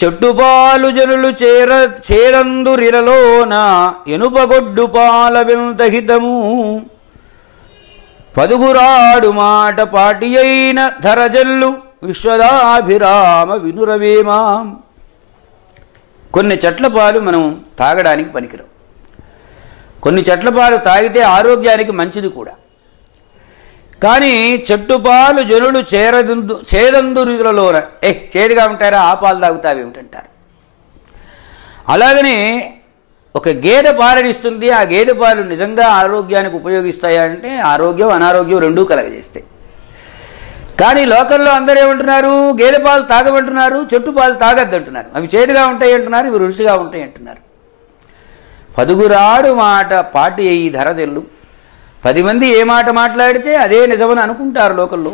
చెట్టుపాలు జనులు చేరందురిరలోన ఎనుపగొడ్డు పాల వింతహితము పదుగురాడు మాట పాటి అయిన ధరజల్లు విశ్వదాభిరామ వినురవేమా. కొన్ని చెట్ల పాలు మనం తాగడానికి పనికిరావు. కొన్ని చెట్ల పాలు తాగితే ఆరోగ్యానికి మంచిది కూడా. కానీ చెట్టుపాలు జనులు చేదందురిలోన చేదుగా ఉంటారా, ఆ పాలు తాగుతావేమిటంటారు. అలాగనే ఒక గేదె పాలనిస్తుంది, ఆ గేదె పాలు నిజంగా ఆరోగ్యానికి ఉపయోగిస్తాయా అంటే ఆరోగ్యం అనారోగ్యం రెండూ కలగజేస్తాయి. కానీ లోకల్లో అందరూ ఏమంటున్నారు, గేదె పాలు తాగమంటున్నారు, చెట్టు పాలు తాగద్దంటున్నారు. అవి చేదుగా ఉంటాయి అంటున్నారు, ఇవి రుచిగా ఉంటాయి అంటున్నారు. పదుగురాడు మాట పాటి అయ్యి ధరజల్లు. 10 మంది ఏ మాట మాట్లాడితే అదే నిజమని అనుకుంటారు లోకల్లో.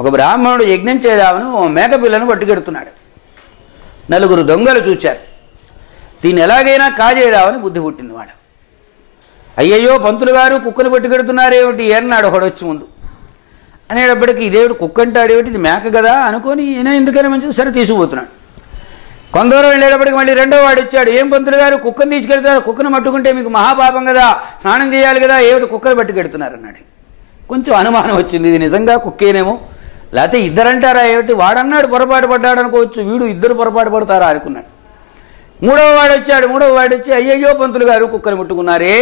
ఒక బ్రాహ్మణుడు యజ్ఞం చేద్దామని ఓ మేకపిల్లను పట్టుకెడుతున్నాడు. 4 దొంగలు చూచారు. దీన్ని ఎలాగైనా కాజేద్దామని బుద్ధి పుట్టింది వాడు. అయ్యయ్యో పంతులు గారు కుక్కను పట్టుకెడుతున్నారేమిటి అన్నాడు ఒకడొచ్చి ముందు. అనేటప్పటికీ ఇదేమిటి కుక్క అంటాడేమిటి, ఇది మేక కదా అనుకొని ఈయన ఎందుకైనా మంచిది సరే తీసుకుపోతున్నాడు. కొందరు వెళ్ళేటప్పటికి మళ్ళీ రెండో వాడు వచ్చాడు. ఏం పంతులు గారు కుక్కను తీసుకెళ్తారు, కుక్కను పట్టుకుంటే మీకు మహాపాపం కదా, స్నానం చేయాలి కదా, ఏమిటి కుక్కను పట్టుకెడుతున్నారు అన్నాడు. కొంచెం అనుమానం వచ్చింది, ఇది నిజంగా కుక్కేనేమో, లేకపోతే ఇద్దరంటారా ఏమిటి, వాడన్నాడు పొరపాటు పడ్డాడు అనుకోవచ్చు, వీడు ఇద్దరు పొరపాటు పడతారా అనుకున్నాడు. మూడవ వాడు వచ్చాడు. మూడవ వాడు వచ్చి అయ్యయ్యో పంతులు గారు కుక్కను ముట్టుకున్నారే,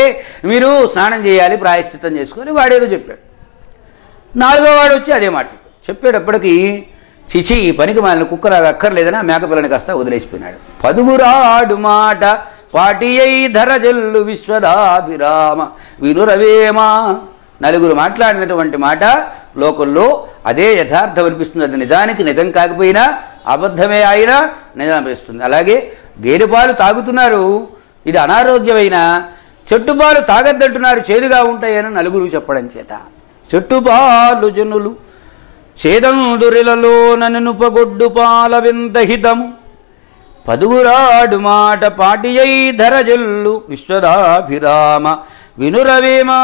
మీరు స్నానం చేయాలి ప్రాయశ్చిత్తం చేసుకొని వాడేదో చెప్పాడు. 4వ వాడు వచ్చి అదే మాట చెప్పేటప్పటికి చిచి ఈ పనికి మాలిన కుక్క నాకు అక్కర్లేదని ఆ మేకపిల్లని కాస్త వదిలేసిపోయినాడు. పదుగురాడు మాట పాటి అయి ధరజల్లు విశ్వదాభిరామ వినురవేమా. 4 మాట్లాడినటువంటి మాట లోకంలో అదే యథార్థం అనిపిస్తుంది. అది నిజానికి నిజం కాకపోయినా అబద్ధమే అయినా నిజం అనిపిస్తుంది. అలాగే గేదె పాలు తాగుతున్నారు, ఇది అనారోగ్యమైన. చెట్టుపాలు తాగద్దంటున్నారు, చేదుగా ఉంటాయని 4 చెప్పడం చేత చెట్టుపాలు జనులు చేదందురిలలో ననుపగొడ్డు పాల వింతహితము పదుగురాడు మాట పాటి అయి ధరజల్లు విశ్వదాభిరామ వినురవేమా.